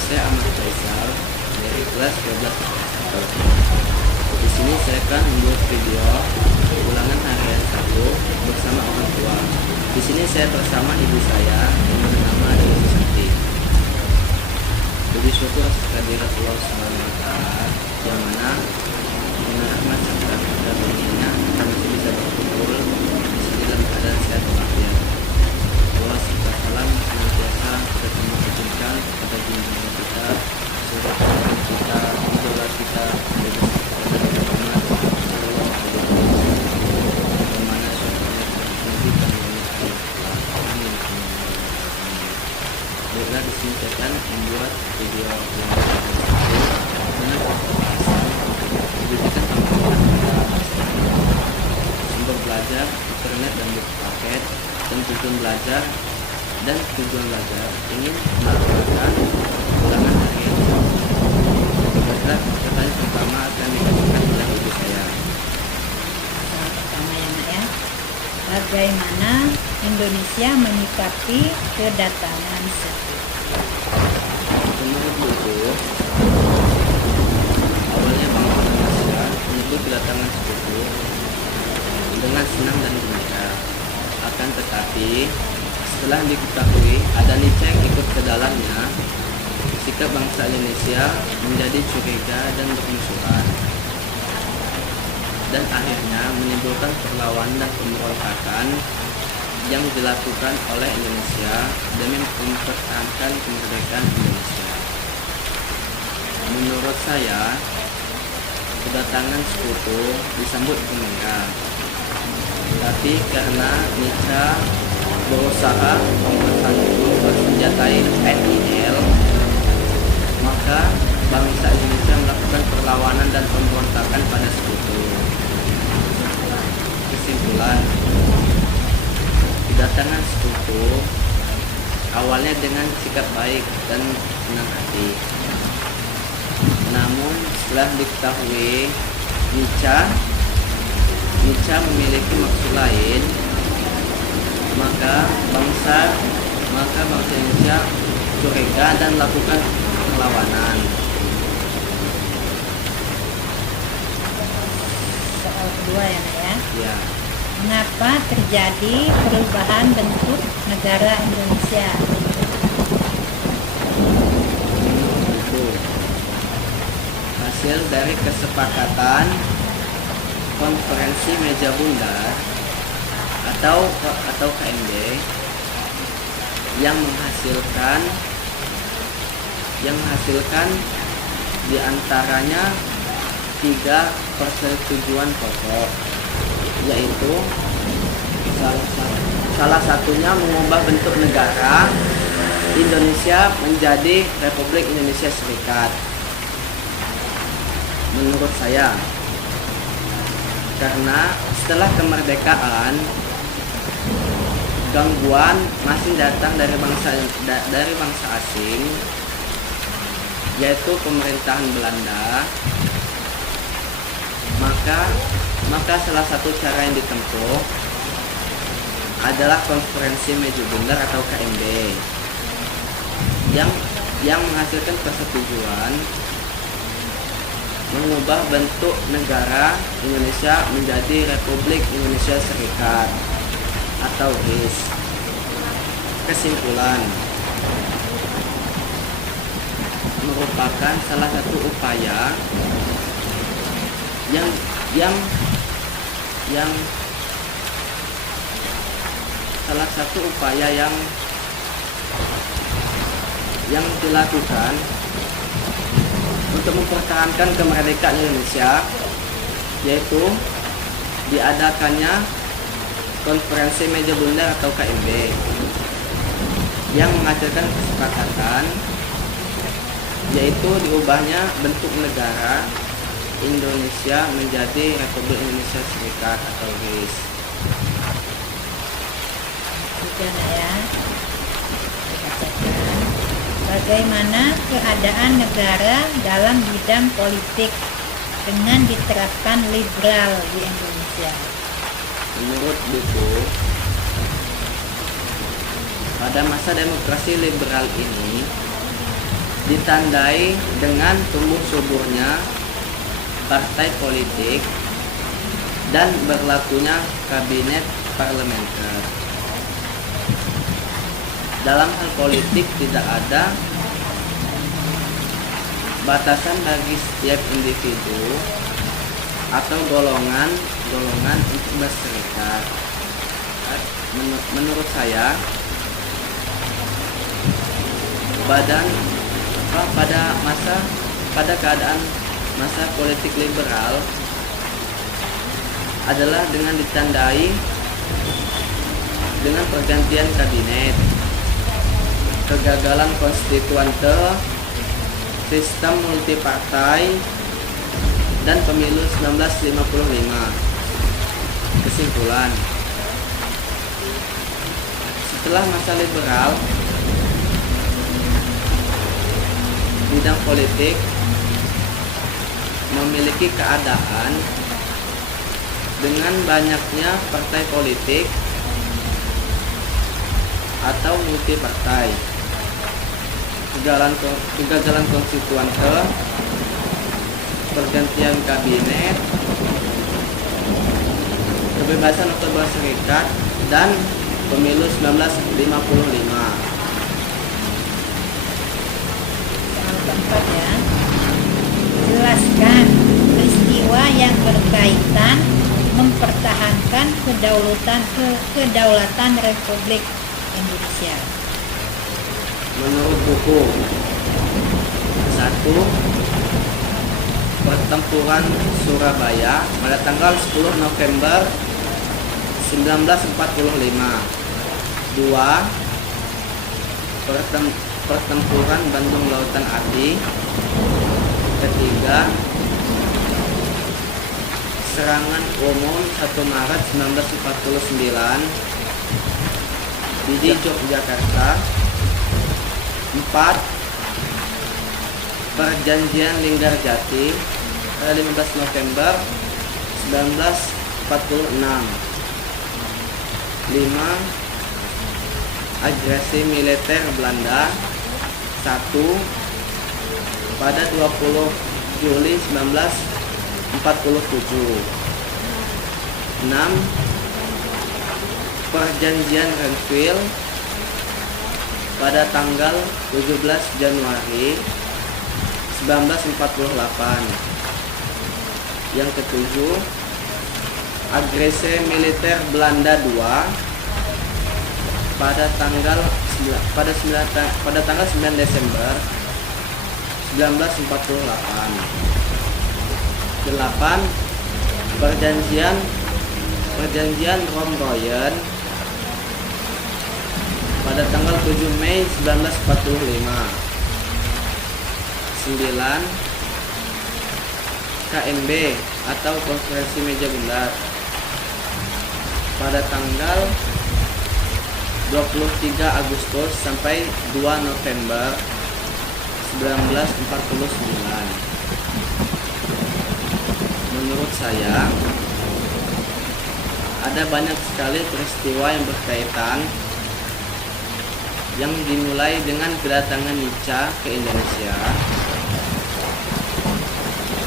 saya Ahmad Faisal dari kelas 12 IPS 1. Di sini saya akan membuat video ulangan harian 1 bersama orang tua. Di sini saya bersama ibu saya yang bernama Ibu Santi. Puji syukur kehadirat Allah Subhanahu wa taala yang mana dengan rahmat serta karunia-Nya kita masih bisa berkumpul di sini dalam keadaan sehat walafiat. Allah serta salam senantiasa kita tercurahkan kepada junjungan kita, surah kita, idola kita, Nabi Muhammad sallallahu alaihi wasallam, yang mana syukurnya terwujud dan amin. Baiklah, di sini saya akan membuat video yang dengan pembahasan pendidikan sumber belajar, internet dan buku paket, dan tujuan belajar ingin melakukan ulangan harian. Baiklah, pertanyaan pertama akan dibacakan oleh ibu saya. Pertama ya Nak ya, bagaimana Indonesia menyikapi kedatangan sekutu? Menurut buku, awalnya bangsa Indonesia menyebut kedatangan sekutu dengan senang dan gembira. Akan tetapi setelah diketahui ada nica yang ikut ke dalamnya, sikap bangsa Indonesia menjadi curiga dan bermusuhan, dan akhirnya menimbulkan perlawanan dan pemberontakan yang dilakukan oleh Indonesia demi mempertahankan kemerdekaan Indonesia. Menurut saya, kedatangan sekutu disambut gembira, tapi karena nica berusaha bersenjatai NIL, maka bangsa Indonesia melakukan perlawanan dan pemberontakan pada sekutu. Kesimpulan, kedatangan sekutu awalnya dengan sikap baik dan senang hati. Namun setelah diketahui nica memiliki maksud lain, maka bangsa Indonesia curiga dan melakukan perlawanan. Soal kedua ya Nak ya. Ya, Mengapa terjadi perubahan bentuk negara Indonesia? itu hasil dari kesepakatan konferensi meja bundar atau KMB yang menghasilkan diantaranya 3 persetujuan pokok, yaitu salah satunya mengubah bentuk negara Indonesia menjadi Republik Indonesia Serikat. Menurut saya, karena setelah kemerdekaan gangguan masih datang dari bangsa asing, yaitu pemerintahan Belanda, maka salah satu cara yang ditempuh adalah konferensi meja bundar atau KMB yang menghasilkan persetujuan mengubah bentuk negara Indonesia menjadi Republik Indonesia Serikat atau RIS. Kesimpulan, merupakan salah satu upaya yang dilakukan untuk mempertahankan kemerdekaan Indonesia, yaitu diadakannya konferensi meja bundar atau KMB yang menghasilkan kesepakatan, yaitu diubahnya bentuk negara Indonesia menjadi Republik Indonesia Serikat atau RIS. Juga Nak ya, dibacakan. Bagaimana keadaan negara dalam bidang politik dengan diterapkan liberal di Indonesia? Menurut buku, pada masa demokrasi liberal ini ditandai dengan tumbuh suburnya partai politik dan berlakunya kabinet parlementer. Dalam hal politik tidak ada batasan bagi setiap individu atau golongan untuk berserikat. Menurut saya, pada keadaan masa politik liberal adalah dengan ditandai dengan pergantian kabinet, kegagalan konstituante, sistem multipartai, dan pemilu 1955. Kesimpulan, setelah masa liberal, bidang politik memiliki keadaan dengan banyaknya partai politik atau multipartai, kegagalan konstituante, pergantian kabinet, kebebasan untuk berserikat, dan pemilu 1955. Soal keempat ya. Jelaskan peristiwa yang berkaitan mempertahankan kedaulatan Republik Indonesia. Menurut buku 1, Pertempuran Surabaya pada tanggal 10 November 1945. 2, Pertempuran Bandung Lautan Api. 3, Serangan umum 1 Maret 1949 di Yogyakarta. 4, Perjanjian Linggarjati pada 15 November 1946. 5, Agresi militer Belanda 1 pada 20 Juli 1947. 6, Perjanjian Renville pada tanggal 17 Januari 1948. Yang ketujuh, Agresi militer Belanda 2 pada tanggal 9 Desember 1948. 8, Perjanjian Romroyen pada tanggal 7 Mei 1945. 9, KMB atau Konferensi Meja Bundar pada tanggal 23 Agustus sampai 2 November 1949. Menurut saya, ada banyak sekali peristiwa yang berkaitan yang dimulai dengan kedatangan Nietzsche ke Indonesia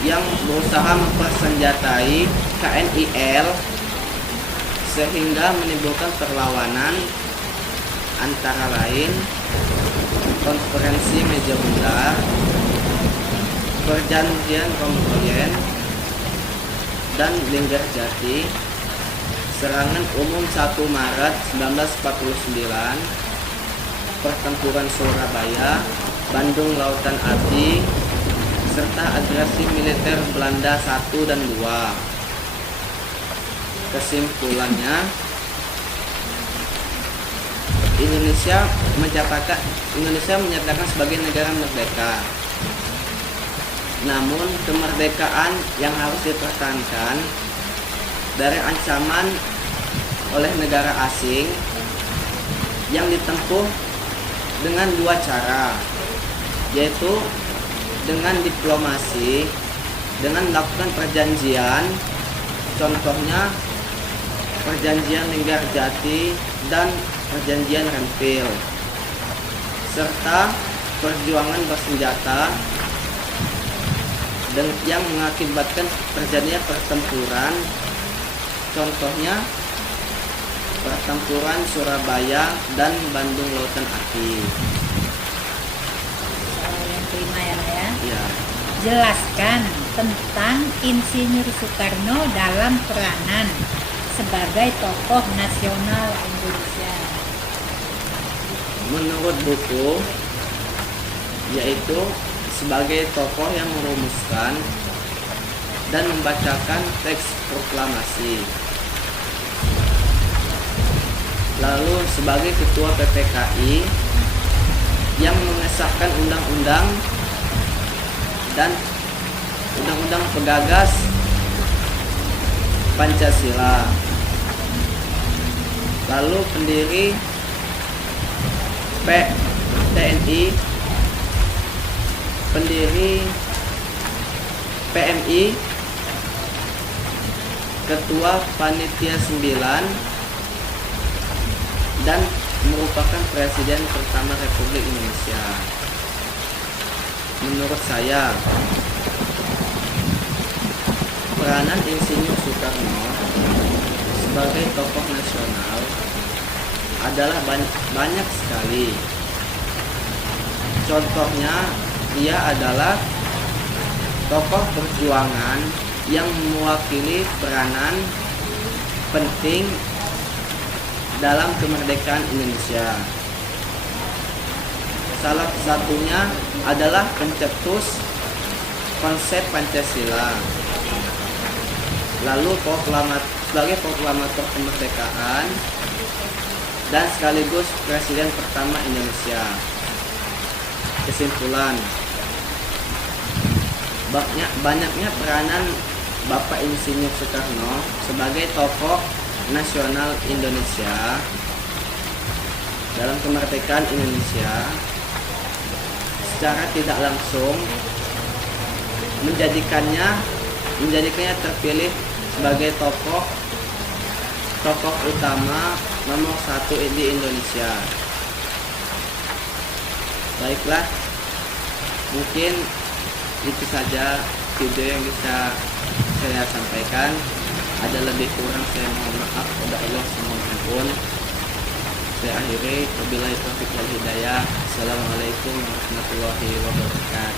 yang berusaha mempersenjatai KNIL sehingga menimbulkan perlawanan, antara lain Konferensi Meja Bundar, Perjanjian Romroyen dan Linggarjati, Serangan Umum 1 Maret 1949, Pertempuran Surabaya, Bandung Lautan Api, serta agresi militer Belanda 1 dan 2. Kesimpulannya, Indonesia menyatakan sebagai negara merdeka. Namun kemerdekaan yang harus dipertahankan dari ancaman oleh negara asing yang ditempuh dengan 2 cara, yaitu dengan diplomasi, dengan melakukan perjanjian, contohnya Perjanjian Linggarjati dan Perjanjian Renville, serta perjuangan bersenjata dan yang mengakibatkan terjadinya pertempuran. Contohnya pertempuran Surabaya dan Bandung Lautan Api. Soal yang kelima ya, Pak ya. Ya, Jelaskan tentang Insinyur Soekarno dalam peranan sebagai tokoh nasional Indonesia. menurut buku, yaitu sebagai tokoh yang merumuskan dan membacakan teks proklamasi, lalu sebagai ketua PPKI yang mengesahkan undang-undang dan undang-undang pegagas Pancasila, lalu pendiri TNI, pendiri PMI, ketua panitia 9, dan merupakan presiden pertama Republik Indonesia. Menurut saya, peranan Insinyur Soekarno sebagai tokoh nasional adalah banyak sekali. Contohnya, dia adalah tokoh perjuangan yang mewakili peranan penting dalam kemerdekaan Indonesia. Salah satunya adalah pencetus konsep Pancasila, lalu sebagai proklamator kemerdekaan dan sekaligus presiden pertama Indonesia. Kesimpulan, banyaknya peranan Bapak Insinyur Soekarno sebagai tokoh nasional Indonesia dalam kemerdekaan Indonesia secara tidak langsung menjadikannya terpilih sebagai tokoh utama nomor 1 di Indonesia. Baiklah, mungkin itu saja video yang bisa saya sampaikan. Ada lebih kurang saya mohon maaf kepada Allah, semoga ampun. Saya akhiri, wabillahi taufiq wal hidayah. Assalamualaikum warahmatullahi wabarakatuh.